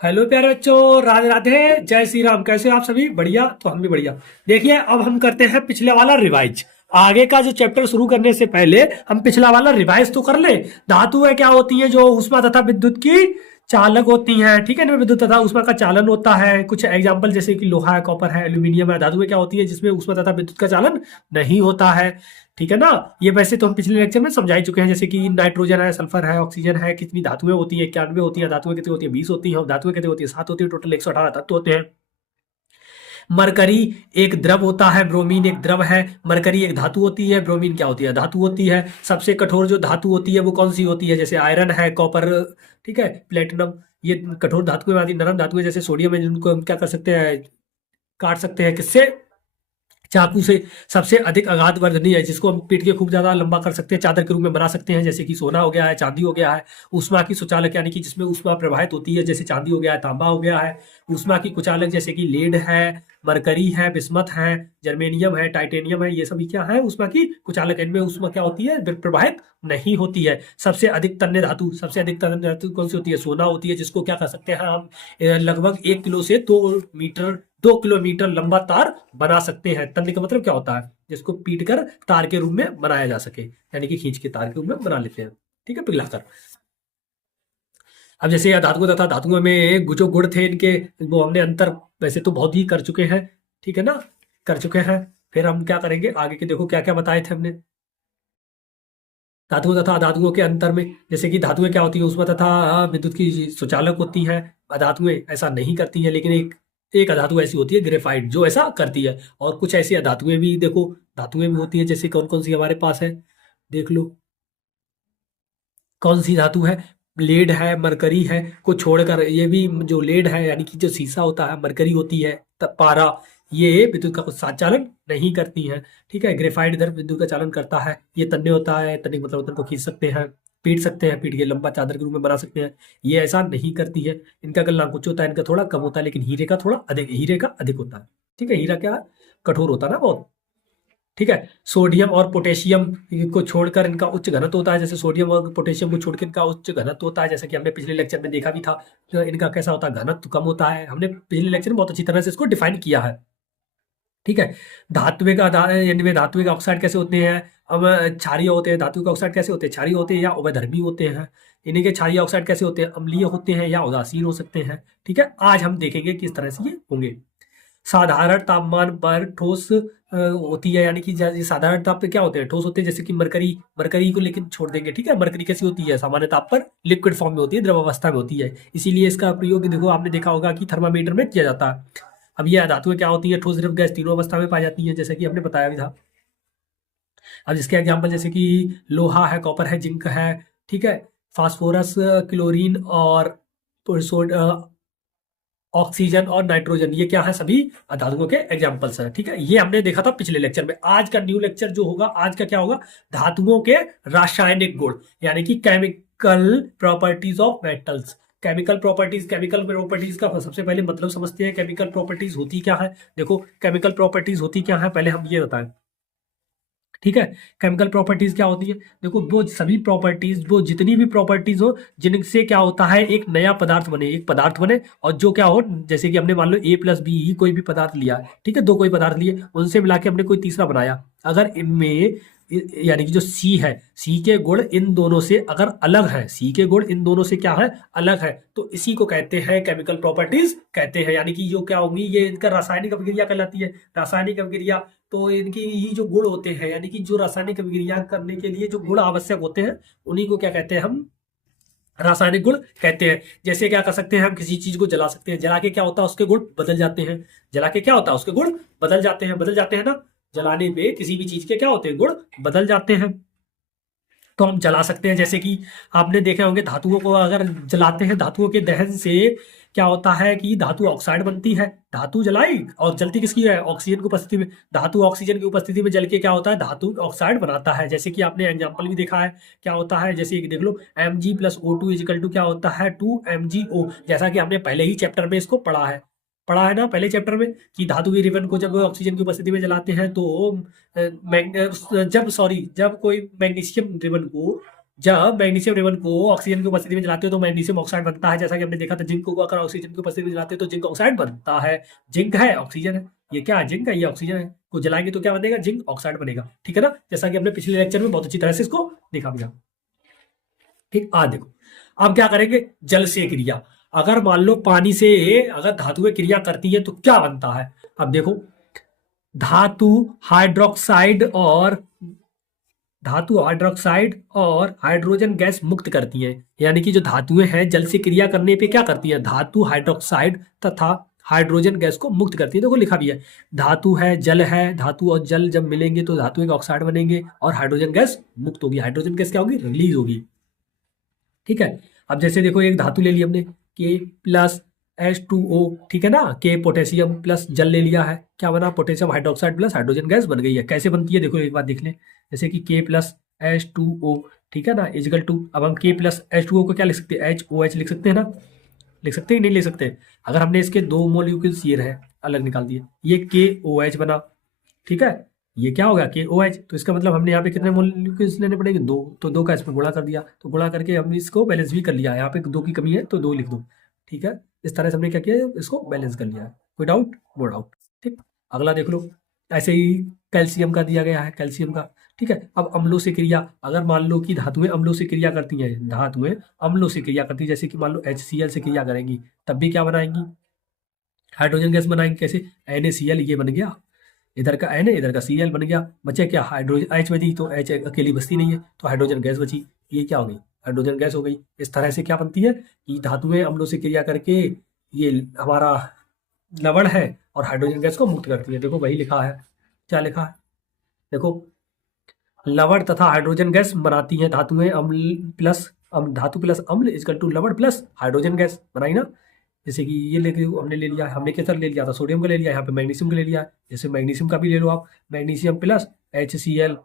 Hello प्यारे बच्चों, राधे राधे, जय श्री राम। कैसे हो आप सभी? बढ़िया। तो हम भी बढ़िया। देखिए, अब हम करते हैं पिछले वाला रिवाइज। आगे का जो चैप्टर शुरू करने से पहले हम पिछला वाला रिवाइज तो कर ले। धातुएं क्या होती हैं? जो ऊष्मा तथा विद्युत की चालक होती हैं, ठीक है ना। विद्युत तथा ऊष्मा का चालन होता है। कुछ एग्जाम्पल जैसे कि लोहा है, कॉपर है, एल्यूमिनियम है। धातुएं क्या होती है जिसमें ऊष्मा तथा विद्युत का चालन नहीं होता है, ठीक है ना। ये वैसे तो हम पिछले लेक्चर में समझा ही चुके हैं, जैसे कि नाइट्रोजन है, सल्फर है, ऑक्सीजन है। कितनी धातुएं होती है? 91 होती है। धातुएं कितनी होती है? 20 होती है। और धातुएं कितनी होती है? 7 होती है। टोटल 118 तत्व होते हैं। मरकरी एक द्रव होता है, ब्रोमीन एक द्रव है। मरकरी एक धातु होती है, ब्रोमीन क्या होती है? धातु होती है। सबसे कठोर जो धातु होती है वो कौन सी होती है? जैसे आयरन है, कॉपर, ठीक है, प्लेटिनम। ये कठोर धातुएं आदि। नरम धातुएं जैसे सोडियम है, जिनको हम क्या कर सकते हैं? काट सकते हैं। किससे? चाकू से। सबसे अधिक आघात वर्धनी है, जिसको हम पीट के खूब ज्यादा लंबा कर सकते हैं, चादर के रूप में बना सकते हैं, जैसे कि सोना हो गया है, चांदी हो गया है। ऊष्मा की सुचालक यानी कि जिसमें ऊष्मा प्रवाहित होती है, जैसे चांदी हो गया है, तांबा हो गया है। ऊष्मा की कुचालक जैसे कि लेड है, मरकरी है, बिस्मथ है, जर्मेनियम है, टाइटेनियम है। ये सभी क्या है? ऊष्मा की कुचालक। इनमें ऊष्मा क्या होती है? प्रवाहित नहीं होती है। सबसे अधिक तन्य धातु, सबसे अधिक तन्य धातु कौन सी होती है? सोना होती है, जिसको क्या कर सकते हैं हम? लगभग 1 किलो से 2 मीटर, 2 किलोमीटर लंबा तार बना सकते हैं। तन्य का मतलब क्या होता है? जिसको पीट कर तार के रूप में बनाया जा सके, यानी कि खींच के तार के रूप में बना लेते हैं, ठीक है, पिघलाकर। अब जैसे धातुओं तथा धातुओं में जो गुण थे इनके, वो हमने अंतर वैसे तो बहुत ही कर चुके हैं, ठीक है ना, कर चुके हैं। फिर हम क्या करेंगे आगे के? देखो क्या क्या बताए थे हमने धातुओं तथा अधातुओं के अंतर में। जैसे कि धातुएं क्या होती है? ऊष्मा तथा विद्युत की सुचालक होती हैं। अधातुएं ऐसा नहीं करती हैं, लेकिन एक एक अधातु ऐसी होती है ग्रेफाइट, जो ऐसा करती है। और कुछ ऐसी अधातुएं भी देखो, धातुएं भी होती है, जैसे कौन कौन सी हमारे पास है, देख लो। कौन सी धातु है? लेड है, मरकरी है, को छोड़कर। ये भी जो लेड है यानी कि जो शीशा होता है, मरकरी होती है, तब पारा, ये विद्युत का कुछ संचालन नहीं करती है, ठीक है। ग्रेफाइट इधर विद्युत का चालन करता है। ये तन्य होता है, तन्य मतलब उधर को खींच सकते हैं, पीट सकते हैं, पीट के लंबा चादर के रूप में बना सकते हैं। ये ऐसा नहीं करती है। इनका गलनांक कुछ होता है, इनका थोड़ा कम होता है, लेकिन हीरे का थोड़ा अधिक, हीरे का अधिक होता है, ठीक है। हीरा क्या? कठोर होता है ना बहुत, ठीक है। सोडियम और पोटेशियम को छोड़कर इनका उच्च घनत्व होता है। जैसे सोडियम और पोटेशियम को छोड़कर इनका उच्च घनत्व होता है, जैसे कि हमने पिछले लेक्चर में देखा भी था। तो इनका कैसा होता है? घनत्व कम होता है। हमने पिछले लेक्चर में बहुत अच्छी तरह से इसको डिफाइन किया है, ठीक है। इनमें धात्विक ऑक्साइड कैसे होते हैं? अब क्षारीय होते हैं। धातु के ऑक्साइड कैसे होते हैं? क्षारीय होते हैं या उभयधर्मी होते हैं। इन्हीं के क्षारीय ऑक्साइड कैसे होते हैं? अम्लीय होते हैं या उदासीन हो सकते हैं, ठीक है। आज हम देखेंगे किस तरह से ये होंगे। साधारण तापमान पर ठोस होती है, यानी कि साधारण ताप पे क्या होते हैं? ठोस होते हैं, जैसे कि मरकरी। मरकरी को लेकिन छोड़ देंगे, ठीक है। मरकरी कैसी होती है? सामान्य ताप पर लिक्विड फॉर्म में होती है, द्रव अवस्था में होती है। इसीलिए इसका प्रयोग देखो, आपने देखा होगा कि थर्मामीटर में किया जाता है। अब ये धातुएं क्या होती है? ठोस, द्रव, गैस तीनों अवस्था में पाई जाती हैं, जैसे कि हमने बताया भी था। अब इसके एग्जाम्पल जैसे कि लोहा है, कॉपर है, जिंक है, ठीक है, फास्फोरस, क्लोरीन और ऑक्सीजन और नाइट्रोजन, ये क्या है? सभी धातुओं के एग्जाम्पल्स हैं, ठीक है। ये हमने देखा था पिछले लेक्चर में। आज का न्यू लेक्चर जो होगा, आज का क्या होगा? धातुओं के रासायनिक गुण, यानी कि chemical properties of metals. Chemical properties का सबसे पहले मतलब समझते हैं। केमिकल प्रॉपर्टीज होती क्या है? देखो, केमिकल प्रॉपर्टीज होती क्या है, पहले हम ये बताएं, ठीक है। केमिकल प्रॉपर्टीज क्या होती है? देखो, वो सभी प्रॉपर्टीज, वो जितनी भी प्रॉपर्टीज हो, जिनसे क्या होता है? एक नया पदार्थ बने, एक पदार्थ बने, और जो क्या हो, जैसे कि हमने मान लो A+B ही कोई भी पदार्थ लिया, ठीक है, दो कोई पदार्थ लिए, उनसे मिला के हमने कोई तीसरा बनाया। अगर इनमें यानी कि जो सी है, सी के गुण इन दोनों से अगर अलग है, सी के गुण इन दोनों से क्या है? अलग है, तो इसी को कहते हैं केमिकल प्रॉपर्टीज कहते हैं। यानी कि जो क्या होंगी, ये इनका रासायनिक अभिक्रिया कहलाती है। रासायनिक अभिक्रिया, तो इनकी ये जो गुण होते हैं, यानी कि जो रासायनिक अभिक्रिया करने के लिए जो गुण आवश्यक होते हैं, उन्हीं को क्या कहते हैं? हम रासायनिक गुण कहते हैं। जैसे क्या कर सकते हैं? हम किसी चीज को जला सकते हैं, जला के क्या होता है? उसके गुण बदल जाते हैं। जला के क्या होता है? उसके गुण बदल जाते हैं, बदल जाते हैं ना। जलाने पे किसी भी चीज के क्या होते हैं? गुण बदल जाते हैं। तो हम जला सकते हैं, जैसे कि आपने देखे होंगे धातुओं को अगर जलाते हैं, धातुओं के दहन से क्या होता है कि धातु ऑक्साइड बनती है। धातु जलाई और जलती किसकी है? ऑक्सीजन की उपस्थिति में। धातु ऑक्सीजन की उपस्थिति में जल के क्या होता है? धातु ऑक्साइड बनाता है। जैसे कि आपने एग्जाम्पल भी देखा है, क्या होता है? जैसे कि देख लो, Mg+O2 इजिकल टू क्या होता है? 2MgO। जैसा कि हमने पहले ही चैप्टर में इसको पढ़ा है ना, पहले चैप्टर में, कि धातु की रिबन को जब ऑक्सीजन की उपस्थिति में जलाते हैं तो जब कोई मैग्नीशियम रिबन को जब मैग्नीशियम रेवन को ऑक्सीजन की उपस्थिति में जलाते हो तो मैग्नीशियम ऑक्साइड बनता है, जैसा कि हमने देखा था जिंक को अगर ऑक्सीजन की उपस्थिति में जलाते हो तो जिंक ऑक्साइड बनता है। जिंक है, ऑक्सीजन है, ये क्या है, जिंक है, ये ऑक्सीजन है, को जलाएंगे तो क्या बनेगा, जिंक ऑक्साइड बनेगा, ठीक है ना, जैसा कि हमने पिछले लेक्चर में बहुत अच्छी तरह से इसको देखा भी था। ठीक, आ देखो अब क्या करेंगे, जल से क्रिया। अगर मान लो पानी से अगर धातुएं क्रिया करती है तो क्या बनता है, अब देखो धातु हाइड्रोक्साइड और धातु हाइड्रोक्साइड और हाइड्रोजन गैस मुक्त करती हैं, यानी कि जो धातुएं हैं जल से क्रिया करने पे क्या करती हैं, धातु हाइड्रोक्साइड तथा हाइड्रोजन गैस को मुक्त करती है। देखो लिखा भी है, धातु है, जल है, धातु और जल जब मिलेंगे तो धातुएं के ऑक्साइड बनेंगे और हाइड्रोजन गैस मुक्त होगी, हाइड्रोजन गैस क्या होगी, रिलीज होगी। ठीक है, अब जैसे देखो एक धातु ले ली हमने के प्लस H2O, ठीक है ना, के पोटेशियम प्लस जल ले लिया है, क्या बना, potassium hydroxide plus hydrogen gas बन गई है। कैसे बनती है देखो एक बार देख लें, जैसे कि के प्लस H2O, ठीक है ना, इजिकल टू, अब हम के प्लस H2O को क्या लिख सकते हैं, HOH लिख सकते हैं ना, लिख सकते हैं नहीं लिख सकते, अगर हमने इसके दो मोलिक्यूल्स ये रहे अलग निकाल दिए, ये KOH बना, ठीक है, ये क्या होगा KOH, तो इसका मतलब हमने यहाँ पे कितने मोलिक्यूल्स लेने पड़ेंगे, दो, तो दो का इसमें गुणा कर दिया, तो गुणा करके हमने इसको बैलेंस भी कर लिया, यहाँ पे दो की कमी है तो दो लिख दो, ठीक है, इस तरह से हमने क्या किया, इसको बैलेंस कर लिया है, कोई डाउट, नो डाउट। ठीक, अगला देख लो, ऐसे ही कैल्शियम का दिया गया है, कैल्शियम का, ठीक है। अब अम्लों से क्रिया, अगर मान लो कि धातुएं अम्लों से क्रिया करती हैं, धातुएं अम्लों से क्रिया करती हैं, जैसे कि मान लो HCl से क्रिया करेंगी तब भी क्या बनाएंगी, हाइड्रोजन गैस बनाएंगे, कैसे, NaCl, ये बन गया, इधर का Na इधर का Cl बन गया, बचे क्या, हाइड्रोजन H बची, तो H अकेली बचती नहीं है तो हाइड्रोजन गैस बची, ये क्या हो गई, हाइड्रोजन गैस हो गई। इस तरह से क्या बनती है कि धातुएं अम्लों से क्रिया करके ये हमारा लवण है और हाइड्रोजन गैस को मुक्त करती है। देखो वही लिखा है, क्या लिखा है, देखो लवण तथा हाइड्रोजन गैस बनाती हैं धातुएं, अम्ल प्लस धातु प्लस अम्ल इजकल टू लवण प्लस हाइड्रोजन गैस बनाई ना। जैसे कि ये लेके हमने ले लिया, हमने किस तरह ले लिया था, सोडियम का ले लिया, यहाँ पे मैग्नीशियम का ले लिया, जैसे मैग्नीशियम का भी ले लो आप, मैग्नीशियम प्लस HCl,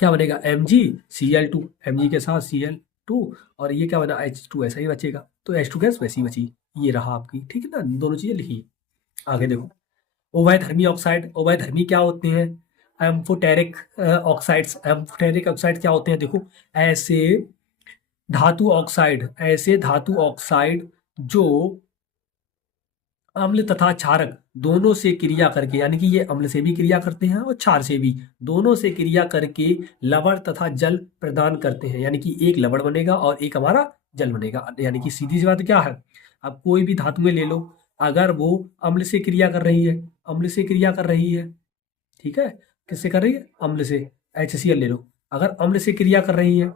क्या बनेगा, MgCl2, Mg के साथ Cl2, और ये क्या बना, H2, ऐसा ही बचेगा, तो H2 गैस वैसी बची, ये रहा आपकी, ठीक है ना, दोनों चीजें लिखी। आगे देखो, ओवाइधर्मी ऑक्साइड, ओवाइधर्मी क्या होते हैं, एम्फोटेरिक ऑक्साइड्स, एम्फोटेरिक ऑक्साइड क्या होते हैं, देखो ऐसे धातु ऑक्साइड, ऐसे धातु ऑक्साइड जो अम्ल तथा क्षारक दोनों से क्रिया करके, यानी कि ये अम्ल से भी क्रिया करते हैं और क्षार से भी, दोनों से क्रिया करके लवण तथा जल प्रदान करते हैं, यानी कि एक लवण बनेगा और एक हमारा जल बनेगा। यानी कि सीधी सी बात क्या है, अब कोई भी धातुएं ले लो, अगर वो अम्ल से क्रिया कर रही है, अम्ल से क्रिया कर रही है, ठीक है, किससे कर रही है, अम्ल से, HCl ले लो, अगर अम्ल से क्रिया कर रही है,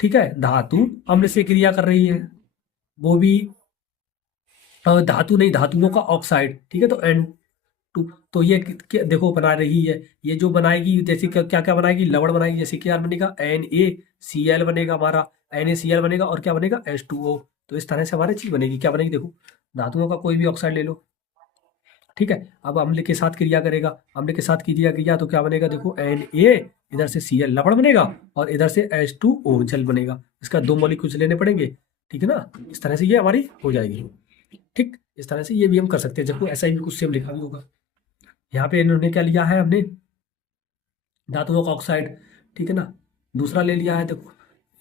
ठीक है, धातु अम्ल से क्रिया कर रही है, वो भी धातु नहीं, धातुओं का ऑक्साइड, ठीक है, तो N2, तो ये देखो बना रही है, ये जो बनाएगी, जैसे क्या क्या बनाएगी, लवण बनाएगी, जैसे क्या बनेगा, NaCl बनेगा हमारा, NaCl बनेगा और क्या बनेगा, H2O, तो इस तरह से हमारी चीज बनेगी, क्या बनेगी, देखो धातुओं का कोई भी ऑक्साइड ले लो, ठीक है, अब अम्ल के साथ क्रिया करेगा, अम्ल के साथ क्रिया किया तो क्या बनेगा, देखो Na, इधर से Cl लवण बनेगा और इधर से H2O जल बनेगा, इसका दो मॉलिक्यूल्स लेने पड़ेंगे, ठीक है ना, इस तरह से ये हमारी हो जाएगी। ठीक, इस तरह से ये भी हम कर सकते हैं, जब ऐसा ही कुछ सेम लिखा भी होगा। यहाँ पे इन्होंने क्या लिया है, हमने धातुओं का ऑक्साइड, ठीक है ना, दूसरा ले लिया है, देखो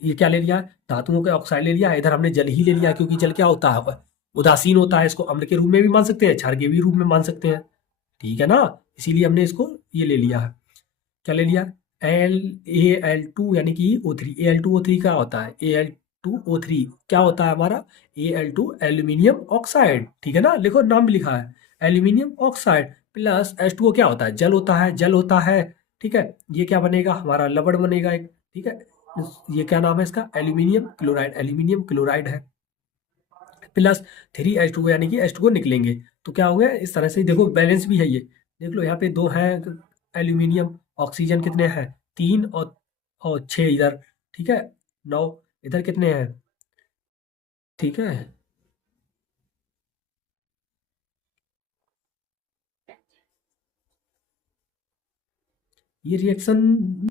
ये क्या ले लिया है, धातुओं का ऑक्साइड ले लिया है, इधर हमने जल ही ले लिया है, क्योंकि जल क्या होता है, उदासीन होता है, इसको अम्ल के रूप में भी मान सकते हैं, क्षार के भी रूप में मान सकते हैं, ठीक है ना, इसीलिए हमने इसको ये ले लिया है, क्या ले लिया, Al2 यानी कि O3, Al2O3 क्या होता है, Al2O3 क्या होता है हमारा, Al2 एल्यूमिनियम ऑक्साइड, ठीक है ना, लिखो नाम भी लिखा है, एल्यूमिनियम ऑक्साइड प्लस H2O क्या होता है, जल होता है, जल होता है, ठीक है, ये क्या बनेगा हमारा, लवण बनेगा एक, ठीक है, ये क्या नाम है इसका, एल्यूमिनियम क्लोराइड, एल्यूमिनियम क्लोराइड है, प्लस 3H2O, यानी कि H2O निकलेंगे, तो क्या हो गया, इस तरह से देखो बैलेंस भी है ये, देख लो यहाँ पे दो है एल्यूमिनियम, ऑक्सीजन कितने हैं, 3 और 6 इधर, ठीक है, 9 इधर कितने हैं, ठीक है, ये रिएक्शन,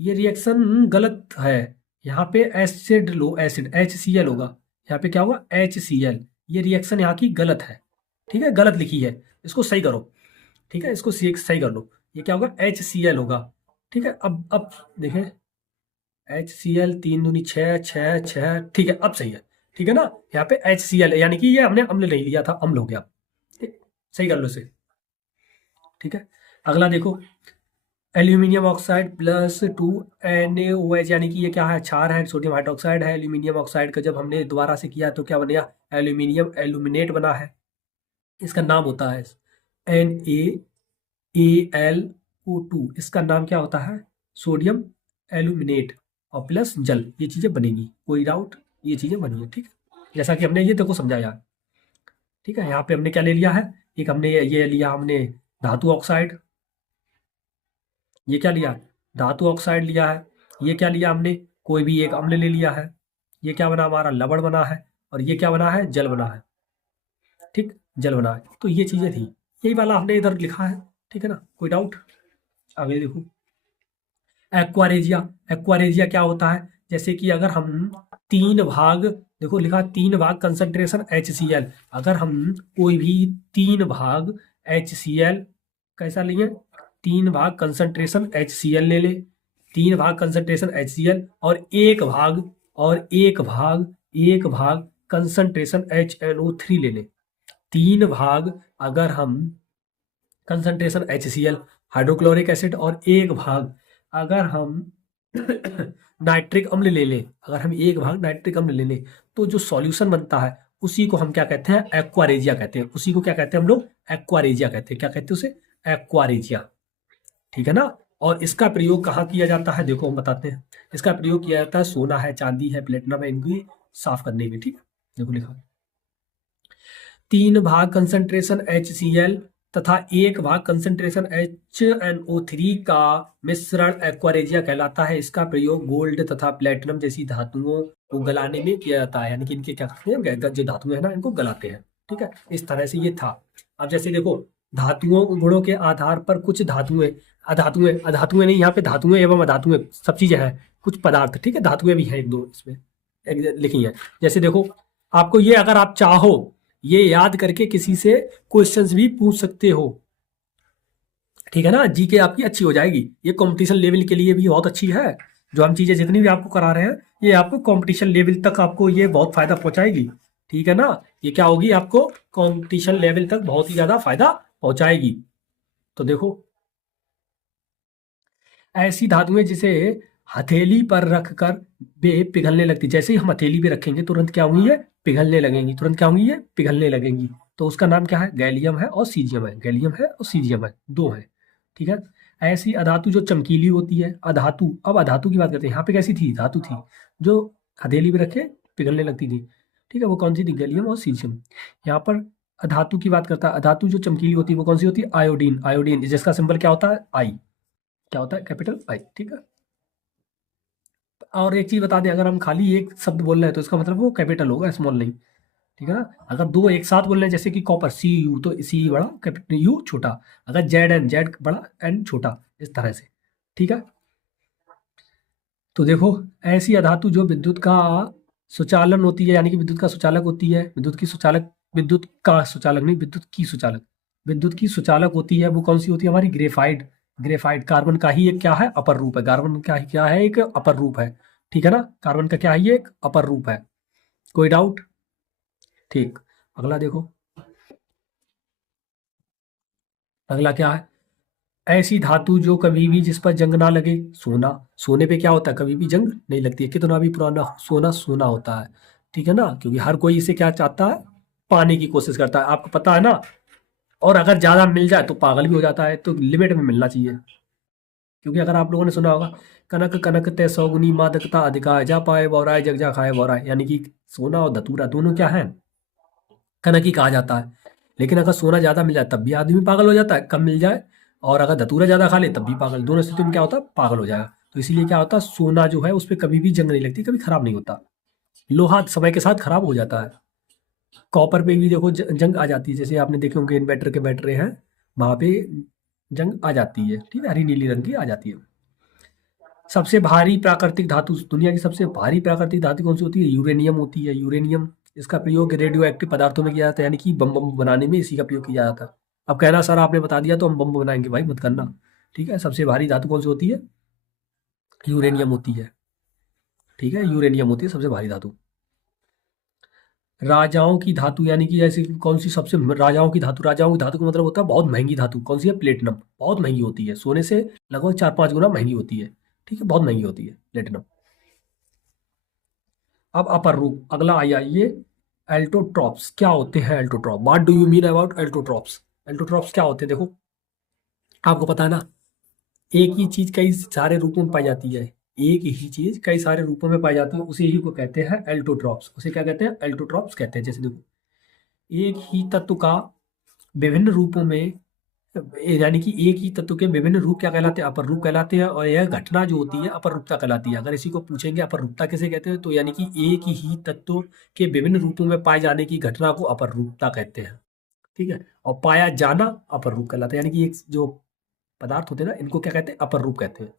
ये रिएक्शन गलत है, यहाँ पे एसिड लो, एसिड HCl होगा, यहाँ पे क्या होगा, HCl, ये रिएक्शन यहाँ की गलत है, ठीक है, गलत लिखी है, इसको सही करो, ठीक है, इसको सही कर लो, ये क्या होगा, HCl होगा, ठीक है। अब देखें, HCl 3 दूनी 6 6 6, ठीक है अब सही है, ठीक है ना। यहाँ पे HCl यानी कि ये हमने अम्ल नहीं लिया था, अम्ल हो गया, ठीक, सही कर लो इसे, ठीक है। अगला देखो, एल्यूमिनियम ऑक्साइड प्लस 2NaOH, यानी कि ये क्या है, क्षार है, सोडियम हाइड्रोक्साइड है। एल्यूमिनियम ऑक्साइड का जब हमने दोबारा से किया तो क्या बनेगा, एल्यूमिनियम एल्यूमिनेट बना है। इसका नाम होता है NaAlO2, इसका नाम क्या होता है, सोडियम एल्यूमिनेट और प्लस जल, ये चीजें बनेगी, कोई डाउट, ये चीजें बनी है, ठीक है, जैसा कि हमने ये देखो समझाया, ठीक है। यहाँ पे हमने क्या ले लिया है, एक हमने ये लिया हमने धातु ऑक्साइड, ये क्या लिया, धातु ऑक्साइड लिया है। ये क्या लिया हमने, कोई भी एक अम्ल ले लिया है। ये क्या बना हमारा, लवण बना है। और ये क्या बना है, जल बना है, ठीक, जल बना है। तो ये चीजें थी, यही वाला हमने इधर लिखा है, ठीक है ना, कोई डाउट। आगे देखो, एक्वारेजिया, एक्वारेजिया क्या होता है, जैसे कि अगर हम 3 भाग, देखो लिखा 3 भाग कंसंट्रेशन HCl, अगर हम कोई भी 3 भाग HCl कैसा लिए, 3 भाग कंसंट्रेशन HCl ले ले, 3 भाग कंसंट्रेशन HCl और 1 भाग, और 1 भाग कंसंट्रेशन HNO3 ले ले। 3 भाग अगर हम कंसंट्रेशन HCl हाइड्रोक्लोरिक एसिड और 1 भाग अगर हम नाइट्रिक अम्ल ले लें, अगर हम 1 भाग नाइट्रिक अम्ल ले लें, तो जो सॉल्यूशन बनता है उसी को हम क्या कहते हैं, एक्वारेजिया कहते हैं। उसी को क्या कहते हैं हम लोग, एक्वारेजिया कहते हैं। क्या कहते हैं उसे, एक्वारेजिया, ठीक है ना। और इसका प्रयोग कहाँ किया जाता है, देखो हम बताते हैं। इसका प्रयोग किया जाता है, सोना है, चांदी है, प्लेटिनम है, इनकी साफ करने में, ठीक है। देखो लिखा 3 भाग कंसंट्रेशन HCl तथा 1 भाग कंसंट्रेशन HNO3 का मिश्रण एक्वारेजिया कहलाता है। इसका प्रयोग गोल्ड तथा प्लेटिनम जैसी धातुओं को गलाने में किया जाता है, यानी कि इनके क्या करते हैं, जो धातुएं हैं ना, इनको गलाते हैं, ठीक है। इस तरह से ये था। अब जैसे देखो, धातुओं गुणों के आधार पर कुछ धातुएं, अधातुएं, अधातुएं नहीं, यहाँ पे धातुएं एवं अधातुएं सब चीजें हैं, कुछ पदार्थ, ठीक है, धातुएं भी हैं 1 2 इसमें लिखी है। जैसे देखो, आपको ये अगर आप चाहो ये याद करके किसी से क्वेश्चंस भी पूछ सकते हो, ठीक है ना, जीके आपकी अच्छी हो जाएगी। ये कंपटीशन लेवल के लिए भी बहुत अच्छी है। जो हम चीजें जितनी भी आपको करा रहे हैं, ये आपको कंपटीशन लेवल तक आपको ये बहुत फायदा पहुंचाएगी, ठीक है ना। ये क्या होगी, आपको कंपटीशन लेवल तक बहुत ही ज्यादा फायदा पहुंचाएगी। तो देखो, ऐसी धातुएं जिसे हथेली पर रखकर वे पिघलने लगती, जैसे ही हम हथेली पे रखेंगे तुरंत क्या होंगी, ये पिघलने लगेंगी, तुरंत क्या होंगी, ये पिघलने लगेंगी। तो उसका नाम क्या है, गैलियम है और सीजियम है, गैलियम है और सीजियम है, 2 है, ठीक है। ऐसी अधातु जो चमकीली होती है, अधातु, अब अधातु की बात करते हैं। यहाँ पे कैसी थी, धातु थी जो हथेली पे रखे पिघलने लगती थी, ठीक है, वो कौन सी थी, गैलियम और सीजियम। यहाँ पर अधातु की बात करता है, अधातु जो चमकीली होती है वो कौन सी होती है, आयोडीन, आयोडीन जिसका सिंबल क्या होता है, आई, क्या होता है, कैपिटल आई, ठीक है। और एक चीज बता दें, अगर हम खाली एक शब्द बोल रहे हैं तो इसका मतलब वो कैपिटल होगा, स्मॉल नहीं, ठीक है ना। अगर 2 एक साथ बोल रहे हैं, जैसे कि कॉपर CU, तो सी बड़ा, कैपिटल यू छोटा। अगर ZN, जेड बड़ा, एन छोटा, इस तरह से, ठीक है। तो देखो, ऐसी अधातु जो विद्युत का सुचालन होती है, यानी कि विद्युत का सुचालक होती है, विद्युत की सुचालक, विद्युत का सुचालक नहीं, विद्युत की सुचालक, विद्युत की सुचालक होती है, वो कौन सी होती है, हमारी ग्रेफाइट, ग्रेफाइट कार्बन का ही एक क्या है, अपर रूप है, कार्बन का ही क्या है, एक अपर रूप है, ठीक है ना। कार्बन का क्या है, ये एक अपर रूप है, कोई डाउट, ठीक। अगला देखो, अगला क्या है, ऐसी धातु जो कभी भी जिस पर जंग ना लगे, सोना, सोने पे क्या होता है, कभी भी जंग नहीं लगती है, कितना भी पुराना सोना सोना होता है, ठीक है ना, क्योंकि हर कोई इसे क्या चाहता है, पाने की कोशिश करता है, आपको पता है ना। और अगर ज्यादा मिल जाए तो पागल भी हो जाता है, तो लिमिट में मिलना चाहिए। क्योंकि अगर आप लोगों ने सुना होगा, कनक कनक ते सौगुनी मादकता अधिका जा पाए बौराए जग जा खाए बौराए, यानी कि सोना और धतूरा दोनों क्या है, कनक ही कहा जाता है। लेकिन अगर सोना ज्यादा मिल जाए तब भी आदमी पागल हो जाता है, कम मिल जाए और अगर धतूरा ज्यादा खा ले तब भी पागल, दोनों स्थिति में क्या होता है, पागल हो जाएगा। तो इसीलिए क्या होता है, सोना जो है उस पर कभी भी जंग नहीं लगती, कभी खराब नहीं होता। लोहा समय के साथ खराब हो जाता है। कॉपर पे भी देखो जंग आ जाती है, जैसे आपने देखे होंगे इन्वर्टर के बैटरी हैं, वहां पे जंग आ जाती है, ठीक है, हरी नीली रंग की आ जाती है। सबसे भारी प्राकृतिक धातु, दुनिया की सबसे भारी प्राकृतिक धातु कौन सी होती है, यूरेनियम होती है, यूरेनियम। इसका प्रयोग रेडियो एक्टिव पदार्थों में किया जाता है, यानी कि बम बम बनाने में इसी का प्रयोग किया जाता है। अब कहना सर आपने बता दिया तो हम बम बनाएंगे, भाई मत करना, ठीक है। सबसे भारी धातु कौन सी होती है, यूरेनियम होती है, ठीक है, यूरेनियम होती है सबसे भारी धातु। राजाओं की धातु यानी कि ऐसी कौन सी सबसे राजाओं की धातु, राजाओं की धातु का मतलब होता है बहुत महंगी धातु। कौन सी है? प्लेटिनम। बहुत महंगी होती है, सोने से लगभग 4-5 गुना महंगी होती है। ठीक है, बहुत महंगी होती है प्लेटिनम। अब अपर रूप अगला आइए, एल्टोट्रॉप्स क्या होते हैं? Allotrope, what do you mean about allotropes? Allotropes क्या होते हैं? देखो आपको पता है ना, एक ही चीज कई सारे रूपों में पाई जाती है। एक ही चीज कई सारे रूपों में पाई जाती है, उसी ही को कहते हैं एल्टोट्रॉप्स। उसे क्या कहते हैं? एल्टोट्रॉप्स कहते हैं। जैसे देखो, एक ही तत्व का विभिन्न रूपों में, यानी कि एक ही तत्व के विभिन्न रूप क्या कहलाते हैं? अपर रूप कहलाते हैं। और यह घटना जो होती है अपर रूपता कहलाती है। अगर इसी को पूछेंगे अपर रूपता किसे कहते हैं, तो यानी कि एक ही तत्व के विभिन्न रूपों में पाए जाने की घटना को अपर रूपता कहते हैं। ठीक है, और पाया जाना अपर रूप कहलाता है। यानी कि एक जो पदार्थ होते हैं ना, इनको क्या कहते हैं? अपर रूप कहते हैं।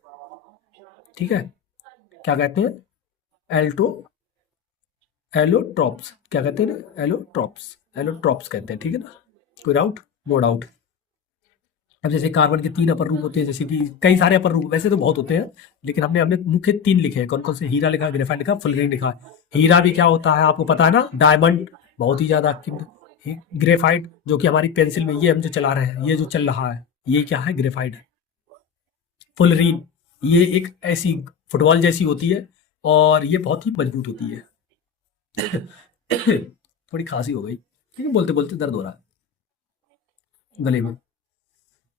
ठीक है, क्या कहते हैं? एल्टो एलोट्रॉप्स क्या कहते हैं ना? एलोट्रॉप्स कहते हैं। ठीक है ना, कोई डाउट? No doubt. अब जैसे कार्बन के 3 अपर रूप होते हैं, जैसे कि कई सारे अपर रूप वैसे तो बहुत होते हैं, लेकिन हमने हमने मुख्य 3 लिखे हैं। कौन कौन से? हीरा लिखा, ग्रेफाइट लिखा, फुलरिन लिखा। हीरा भी क्या होता है आपको पता है ना? डायमंड, बहुत ही ज्यादा कीमती। ग्रेफाइट जो कि हमारी पेंसिल में ये हम जो चला रहे हैं, ये जो चल रहा है, ये क्या है? ग्रेफाइट है। फुलरिन ये एक ऐसी फुटबॉल जैसी होती है और ये बहुत ही मजबूत होती है। थोड़ी खांसी हो गई, ठीक है, बोलते बोलते दर्द हो रहा है गले में।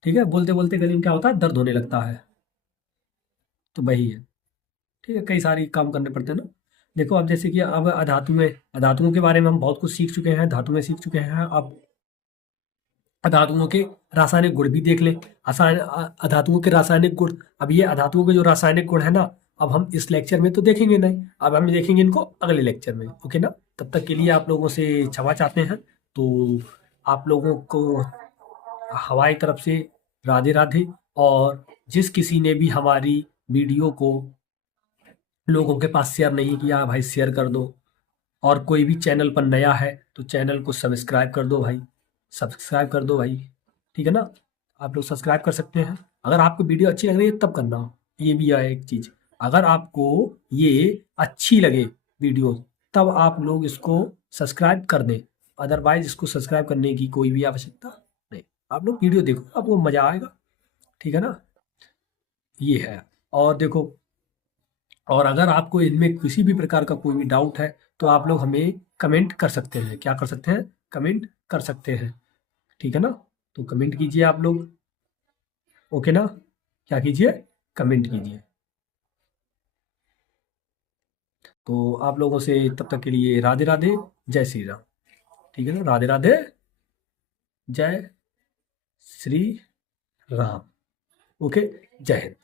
ठीक है, बोलते बोलते गले में क्या होता है? दर्द होने लगता है। तो वही है। ठीक है, कई सारी काम करने पड़ते हैं ना। देखो अब जैसे कि अब अधातुएं, अधातुओं के बारे में हम बहुत कुछ सीख चुके हैं, धातुएं सीख चुके हैं। अब अधातुओं के रासायनिक गुण भी देख लें। अधातुओं के रासायनिक गुण, अब ये अधातुओं के जो रासायनिक गुण है ना, अब हम इस लेक्चर में तो देखेंगे नहीं, अब हम देखेंगे इनको अगले लेक्चर में। ओके ना, तब तक के लिए आप लोगों से क्षमा चाहते हैं। तो आप लोगों को हमारी तरफ से राधे राधे। और जिस किसी ने भी हमारी वीडियो को लोगों के पास शेयर नहीं किया भाई, शेयर कर दो। और कोई भी चैनल पर नया है तो चैनल को सब्सक्राइब कर दो भाई, सब्सक्राइब कर दो भाई। ठीक है ना, आप लोग सब्सक्राइब कर सकते हैं। अगर आपको वीडियो अच्छी लग रही है तब करना। ये भी है एक चीज़, अगर आपको ये अच्छी लगे वीडियो, तब आप लोग इसको सब्सक्राइब कर दें। अदरवाइज इसको सब्सक्राइब करने की कोई भी आवश्यकता नहीं। आप लोग वीडियो देखो, आपको मज़ा आएगा। ठीक है ना, ये है। और देखो, और अगर आपको इनमें किसी भी प्रकार का कोई भी डाउट है तो आप लोग हमें कमेंट कर सकते हैं। क्या कर सकते हैं? कमेंट कर सकते हैं। ठीक है ना, तो कमेंट कीजिए आप लोग। ओके ना, क्या कीजिए? कमेंट कीजिए। तो आप लोगों से तब तक के लिए राधे राधे, जय श्री राम। ठीक है ना, राधे राधे, जय श्री राम। ओके, जय हिंद।